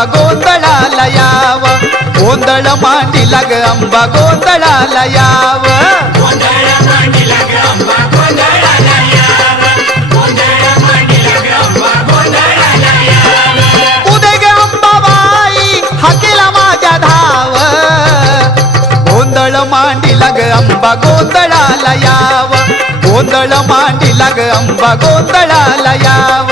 अंबा गोंधळाला याव गोंधळ मांडीला ग अंबा गोंधळाला याव उदे ग अंबाबाई हाकेला माझ्या धाव गोंधळ मांडीला ग अंबा गोंधळाला याव गोंधळ मांडीला ग अंबा गोंधळाला याव